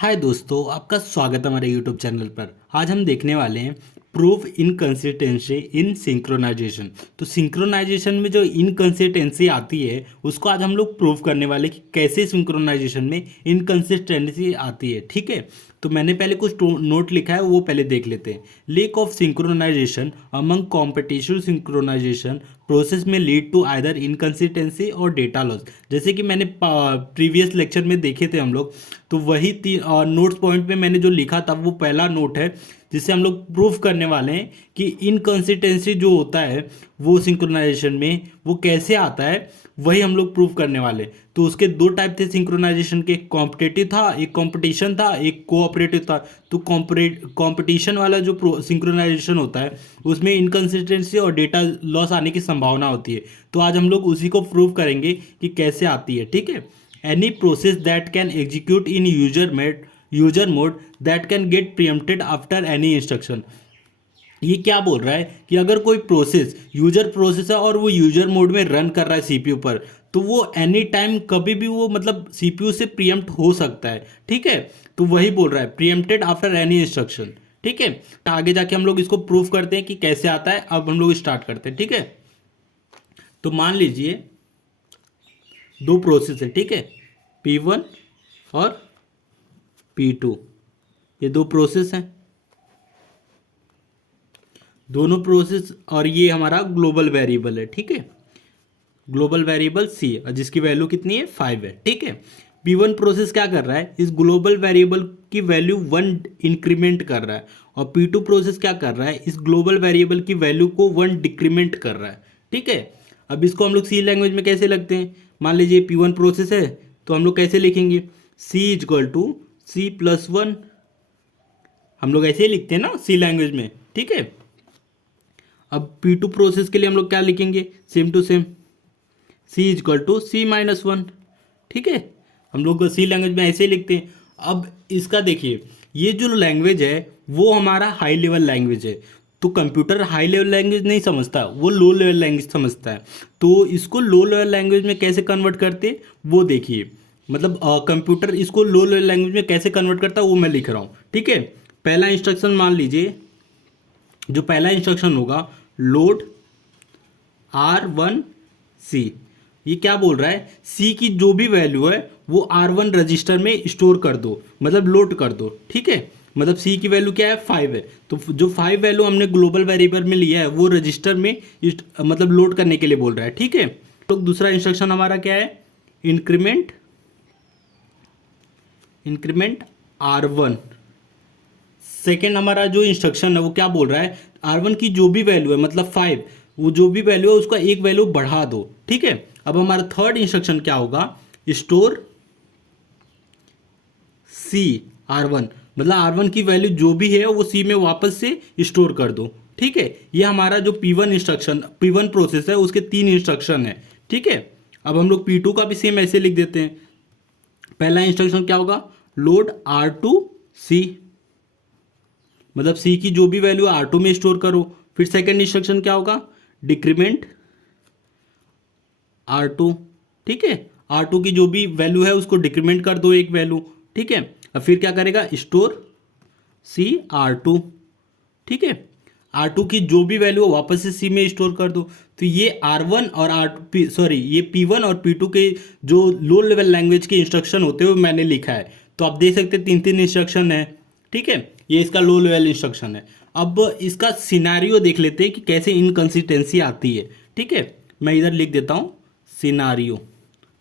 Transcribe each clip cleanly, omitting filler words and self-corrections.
हाय दोस्तों, आपका स्वागत है हमारे यूट्यूब चैनल पर। आज हम देखने वाले हैं प्रूफ इनकंसिस्टेंसी इन सिंक्रोनाइजेशन। तो सिंक्रोनाइजेशन में जो इनकंसिस्टेंसी आती है उसको आज हम लोग प्रूफ करने वाले हैं कि कैसे सिंक्रोनाइजेशन में इनकंसिस्टेंसी आती है। ठीक है, तो मैंने पहले कुछ नोट लिखा है, वो पहले देख लेते हैं। Lack of synchronization among competitive synchronization process में लीड टू आइदर इनकंसिस्टेंसी और डेटा लॉस। जैसे कि मैंने प्रीवियस लेक्चर में देखे थे हम लोग, तो वही नोट्स पॉइंट में मैंने जो लिखा था वो पहला नोट है, जिससे हम लोग प्रूफ करने वाले हैं कि इनकंसिस्टेंसी जो होता है वो सिंक्रोनाइजेशन में वो कैसे आता है, वही हम लोग प्रूफ करने वाले हैं। तो उसके दो टाइप थे सिंक्रोनाइजेशन के, कॉम्पिटेटिव था, एक कॉम्पिटिशन था, एक कोऑपरेटिव था। तो कॉम्पिटिशन वाला जो सिंक्रोनाइजेशन होता है उसमें इनकंसिस्टेंसी और डेटा लॉस आने की संभावना होती है। तो आज हम लोग उसी को प्रूव करेंगे कि कैसे आती है। ठीक है, any process that can execute in user mode that can get preempted after any instruction। ये क्या बोल रहा है कि अगर कोई प्रोसेस यूजर प्रोसेस है और वो यूजर मोड में रन कर रहा है सीपीयू पर, तो वो एनी टाइम कभी भी वो मतलब सीपीयू से प्रीएम्प्ट हो सकता है। ठीक है, तो वही बोल रहा है प्रीएम्प्टेड आफ्टर एनी इंस्ट्रक्शन। ठीक है, तो आगे जाके हम लोग इसको प्रूव करते हैं कि कैसे आता है। अब हम लोग स्टार्ट करते हैं। ठीक है, तो मान लीजिए दो प्रोसेस है। ठीक है, P1 और P2, ये दो प्रोसेस हैं, दोनों प्रोसेस। और ये हमारा ग्लोबल वेरिएबल है। ठीक है, ग्लोबल वेरिएबल C, और जिसकी वैल्यू कितनी है 5 है। ठीक है, P1 प्रोसेस क्या कर रहा है, इस ग्लोबल वेरिएबल की वैल्यू 1 इंक्रीमेंट कर रहा है, और P2 प्रोसेस क्या कर रहा है, इस ग्लोबल वेरिएबल की वैल्यू को 1 डिक्रीमेंट कर रहा है। ठीक है, अब इसको हम लोग सी लैंग्वेज में कैसे लगते हैं, मान लीजिए P1 प्रोसेस है तो हम लोग कैसे लिखेंगे, C = C+1। हम लोग ऐसे ही लिखते हैं ना सी लैंग्वेज में। ठीक है, अब P2 प्रोसेस के लिए हम लोग क्या लिखेंगे, same to same C = C-1। ठीक है, हम लोग सी लैंग्वेज में ऐसे ही लिखते हैं। अब इसका देखिए, ये जो लैंग्वेज है वो हमारा हाई लेवल लैंग्वेज है। तो कंप्यूटर हाई लेवल लैंग्वेज नहीं समझता, वो लो लेवल लैंग्वेज समझता है। तो इसको लो लेवल लैंग्वेज में कैसे कन्वर्ट करते वो देखिए, मतलब कंप्यूटर इसको लो लेवल लैंग्वेज में कैसे कन्वर्ट करता है वो मैं लिख रहा हूँ। ठीक है, पहला इंस्ट्रक्शन मान लीजिए, जो पहला इंस्ट्रक्शन होगा लोड R1C। ये क्या बोल रहा है, C की जो भी वैल्यू है वो R1 रजिस्टर में स्टोर कर दो, मतलब लोड कर दो। ठीक है, मतलब C की वैल्यू क्या है 5 है, तो जो 5 वैल्यू हमने ग्लोबल वेरिएबल में लिया है वो रजिस्टर में मतलब लोड करने के लिए बोल रहा है। ठीक है, तो दूसरा इंस्ट्रक्शन हमारा क्या है, इंक्रीमेंट इंक्रीमेंट R1। सेकेंड हमारा जो इंस्ट्रक्शन है वो क्या बोल रहा है, R1 की जो भी वैल्यू है मतलब 5, वो जो भी वैल्यू है उसका एक वैल्यू बढ़ा दो। ठीक है, अब हमारा थर्ड इंस्ट्रक्शन क्या होगा, स्टोर C R1, मतलब R1 की वैल्यू जो भी है वो C में वापस से स्टोर कर दो। ठीक है, ये हमारा जो P1 प्रोसेस है उसके 3 इंस्ट्रक्शन है। ठीक है, अब हम लोग P2 का भी सेम ऐसे लिख देते हैं। पहला इंस्ट्रक्शन क्या होगा, लोड R2C, मतलब C की जो भी वैल्यू R2 में स्टोर करो। फिर सेकंड इंस्ट्रक्शन क्या होगा, डिक्रीमेंट R2। ठीक है, R2 की जो भी वैल्यू है उसको डिक्रीमेंट कर दो एक वैल्यू। ठीक है, अब फिर क्या करेगा, स्टोर C/R2। ठीक है, R2 की जो भी वैल्यू है वापस से C में स्टोर कर दो। तो ये R1 और ये P1 और P2 के जो लो लेवल लैंग्वेज के इंस्ट्रक्शन होते हैं वो मैंने लिखा है। तो आप देख सकते हैं 3 इंस्ट्रक्शन है। ठीक है, ये इसका लो लेवल इंस्ट्रक्शन है। अब इसका सिनारियो देख लेते हैं कि कैसे इनकंसिस्टेंसी आती है। ठीक है, मैं इधर लिख देता हूँ सिनारियो।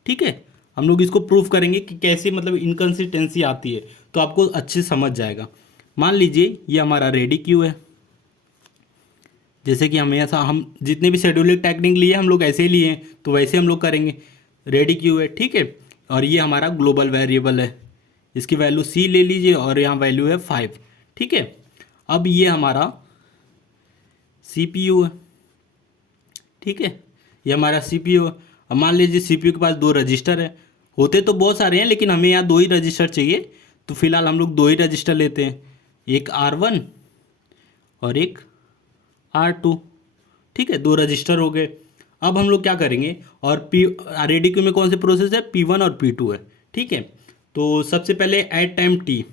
ठीक है, हम लोग इसको प्रूफ करेंगे कि कैसे मतलब इनकंसिस्टेंसी आती है, तो आपको अच्छे समझ जाएगा। मान लीजिए ये हमारा रेडी क्यू है, जैसे कि हमें ऐसा हम जितने भी शेड्यूलिंग टेक्निक लिए हम लोग ऐसे ही लिए हैं, तो वैसे हम लोग करेंगे। रेडी क्यू है। ठीक है, और ये हमारा ग्लोबल वेरिएबल है, इसकी वैल्यू C ले लीजिए और यहाँ वैल्यू है 5। ठीक है, अब ये हमारा CPU है। ठीक है, ये हमारा CPU है। अब मान लीजिए CPU के पास 2 रजिस्टर है, होते तो बहुत सारे हैं लेकिन हमें यहाँ 2 ही रजिस्टर चाहिए, तो फिलहाल हम लोग 2 ही रजिस्टर लेते हैं, एक R1 और एक R2। ठीक है, 2 रजिस्टर हो गए। अब हम लोग क्या करेंगे, और रेडी क्यू में कौन से प्रोसेस है, P1 और P2 है। ठीक है, तो सबसे पहले एट टाइम टी,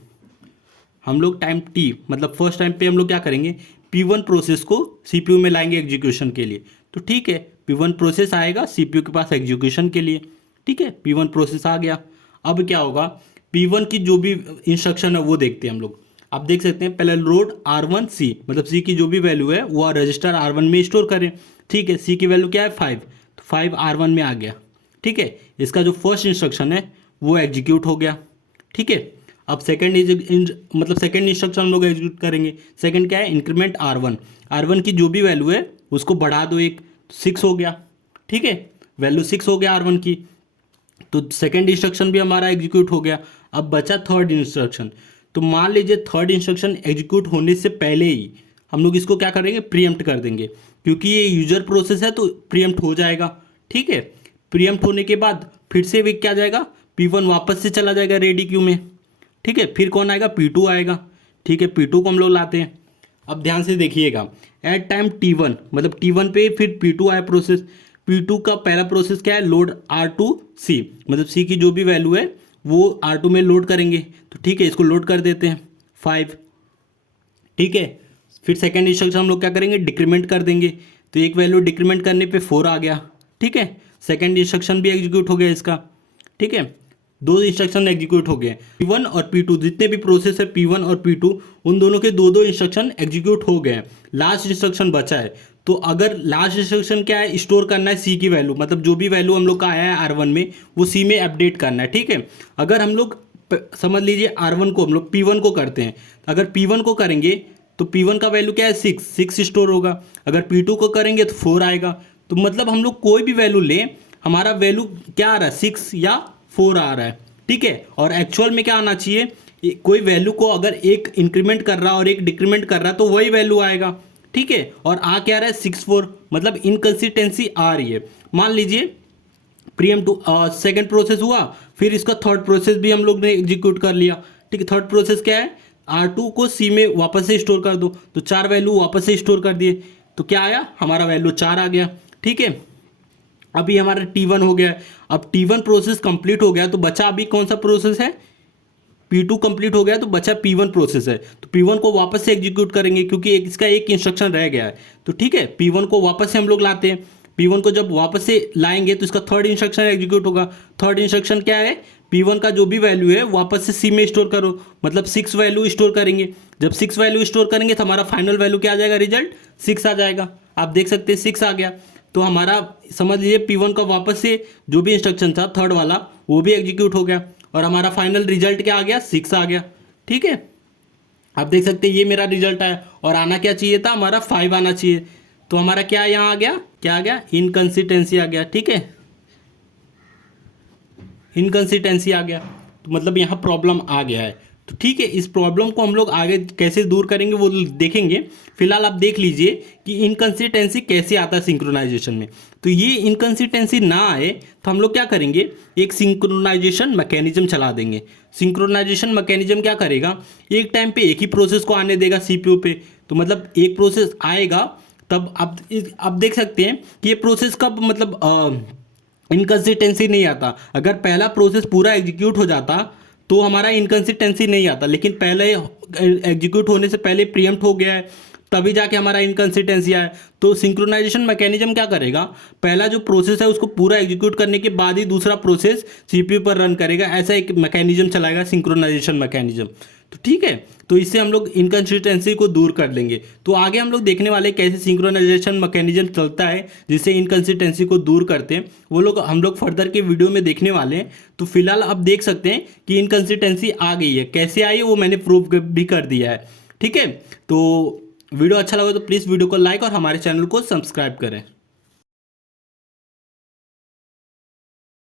हम लोग टाइम टी मतलब फर्स्ट टाइम पे हम लोग क्या करेंगे, P1 प्रोसेस को CPU में लाएंगे एग्जीक्यूशन के लिए। तो ठीक है, P1 प्रोसेस आएगा CPU के पास एग्जीक्यूशन के लिए। ठीक है, P1 प्रोसेस आ गया। अब क्या होगा, P1 की जो भी इंस्ट्रक्शन है वो देखते हैं हम लोग। आप देख सकते हैं पहले लोड R1C, मतलब C की जो भी वैल्यू है वो रजिस्टर R1 में स्टोर करें। ठीक है, C की वैल्यू क्या है 5, तो 5 R1 में आ गया। ठीक है, इसका जो फर्स्ट इंस्ट्रक्शन है वो एग्जीक्यूट हो गया। ठीक है, अब सेकंड मतलब सेकंड इंस्ट्रक्शन हम लोग एग्जीक्यूट करेंगे। सेकंड क्या है, इंक्रीमेंट R1 की जो भी वैल्यू है उसको बढ़ा दो एक, 6 हो गया। ठीक है, वैल्यू 6 हो गया R1 की, तो सेकंड इंस्ट्रक्शन भी हमारा एग्जीक्यूट हो गया। अब बचा थर्ड इंस्ट्रक्शन। तो मान लीजिए थर्ड इंस्ट्रक्शन एग्जीक्यूट होने से पहले ही हम लोग इसको क्या करेंगे, प्रीएम्प्ट कर देंगे, क्योंकि ये यूजर प्रोसेस है तो प्रीएम्प्ट हो जाएगा। ठीक है, प्रीएम्प्ट होने के बाद फिर से भी क्या जाएगा, P1 वापस से चला जाएगा रेडी क्यू में। ठीक है, फिर कौन आएगा, P2 आएगा। ठीक है, P2 को हम लोग लाते हैं। अब ध्यान से देखिएगा, एट टाइम T1 मतलब T1 पे फिर P2 आया प्रोसेस। P2 का पहला प्रोसेस क्या है, लोड R2C, मतलब C की जो भी वैल्यू है वो R2 में लोड करेंगे। तो ठीक है, इसको लोड कर देते हैं 5। ठीक है, फिर सेकेंड इंस्ट्रक्शन हम लोग क्या करेंगे, डिक्रीमेंट कर देंगे। तो एक वैल्यू डिक्रीमेंट करने पे 4 आ गया। ठीक है, सेकेंड इंस्ट्रक्शन भी एग्जीक्यूट हो गया इसका। ठीक है, दो इंस्ट्रक्शन एग्जीक्यूट हो गए। P1 और P2 जितने भी प्रोसेस है P1 और P2 उन दोनों के दो दो इंस्ट्रक्शन एग्जीक्यूट हो गए। लास्ट इंस्ट्रक्शन बचा है। तो अगर लास्ट इंस्ट्रक्शन क्या है, स्टोर करना है C की वैल्यू, मतलब जो भी वैल्यू हम लोग का आया है R1 में वो C में अपडेट करना है। ठीक है, अगर हम लोग समझ लीजिए R1 को हम लोग P1 को करते हैं, अगर P1 को करेंगे तो P1 का वैल्यू क्या है, 6 स्टोर होगा। अगर P2 को करेंगे तो 4 आएगा। तो मतलब हम लोग कोई भी वैल्यू लें, हमारा वैल्यू क्या आ रहा है, 6 या 4 आ रहा है। ठीक है, और एक्चुअल में क्या आना चाहिए, कोई वैल्यू को अगर एक इंक्रीमेंट कर रहा है और एक डिक्रीमेंट कर रहा है तो वही वैल्यू आएगा। ठीक है, और आ क्या रहा है, 6-4, मतलब इनकंसिस्टेंसी आ रही है। मान लीजिए प्रीएम्प्ट सेकंड प्रोसेस हुआ, फिर इसका थर्ड प्रोसेस भी हम लोग ने एग्जीक्यूट कर लिया। ठीक है, थर्ड प्रोसेस क्या है, R2 को C में वापस से स्टोर कर दो, तो 4 वैल्यू वापस से स्टोर कर दिए। तो क्या आया, हमारा वैल्यू 4 आ गया। ठीक है, अभी हमारा T1 हो गया। अब T1 प्रोसेस कंप्लीट हो गया तो बचा अभी कौन सा प्रोसेस है, P2 कंप्लीट हो गया तो बचा P1 प्रोसेस है। तो P1 को वापस से एग्जीक्यूट करेंगे क्योंकि इसका एक इंस्ट्रक्शन रह गया है। तो ठीक है, P1 को वापस से हम लोग लाते हैं। P1 को जब वापस से लाएंगे तो इसका थर्ड इंस्ट्रक्शन एग्जीक्यूट होगा। थर्ड इंस्ट्रक्शन क्या है, P1 का जो भी वैल्यू है वापस से C में स्टोर करो, मतलब 6 वैल्यू स्टोर करेंगे। जब 6 वैल्यू स्टोर करेंगे तो हमारा फाइनल वैल्यू क्या आ जाएगा, रिजल्ट 6 आ जाएगा। आप देख सकते हैं 6 आ गया। तो हमारा समझ लीजिए P1 का वापस से जो भी इंस्ट्रक्शन था थर्ड वाला वो भी एग्जीक्यूट हो गया और हमारा फाइनल रिजल्ट क्या आ गया, 6 आ गया। ठीक है, आप देख सकते हैं ये मेरा रिजल्ट आया और आना क्या चाहिए था, हमारा 5 आना चाहिए। तो हमारा क्या यहाँ आ गया, क्या आ गया, इनकंसिस्टेंसी आ गया। ठीक है, इनकंसिस्टेंसी आ गया, तो मतलब यहाँ प्रॉब्लम आ गया है। तो ठीक है, इस प्रॉब्लम को हम लोग आगे कैसे दूर करेंगे वो देखेंगे। फिलहाल आप देख लीजिए कि इनकंसिस्टेंसी कैसे आता है सिंक्रोनाइजेशन में। तो ये इनकंसिस्टेंसी ना आए तो हम लोग क्या करेंगे, एक सिंक्रोनाइजेशन मैकेनिज्म चला देंगे। सिंक्रोनाइजेशन मैकेनिज्म क्या करेगा, एक टाइम पे एक ही प्रोसेस को आने देगा CPU पे। तो मतलब एक प्रोसेस आएगा तब आप देख सकते हैं कि ये प्रोसेस कब मतलब इनकंसिस्टेंसी नहीं आता। अगर पहला प्रोसेस पूरा एग्जीक्यूट हो जाता तो हमारा इनकंसिस्टेंसी नहीं आता, लेकिन पहले एग्जीक्यूट होने से पहले प्रीएम्प्ट हो गया है तभी जाके हमारा इनकंसिस्टेंसी आया। तो सिंक्रोनाइजेशन मैकेनिज्म क्या करेगा, पहला जो प्रोसेस है उसको पूरा एग्जीक्यूट करने के बाद ही दूसरा प्रोसेस CPU पर रन करेगा, ऐसा एक मैकेनिज्म चलाएगा सिंक्रोनाइजेशन मैकेनिज्म। तो ठीक है, तो इससे हम लोग इनकंसिस्टेंसी को दूर कर लेंगे। तो आगे हम लोग देखने वाले कैसे सिंक्रोनाइजेशन मैकेनिज्म चलता है जिससे इनकंसिस्टेंसी को दूर करते हैं, वो लोग हम लोग फर्दर के वीडियो में देखने वाले हैं। तो फिलहाल आप देख सकते हैं कि इनकंसिस्टेंसी आ गई है, कैसे आई है वो मैंने प्रूव भी कर दिया है। ठीक है, तो वीडियो अच्छा लगा तो प्लीज़ वीडियो को लाइक और हमारे चैनल को सब्सक्राइब करें।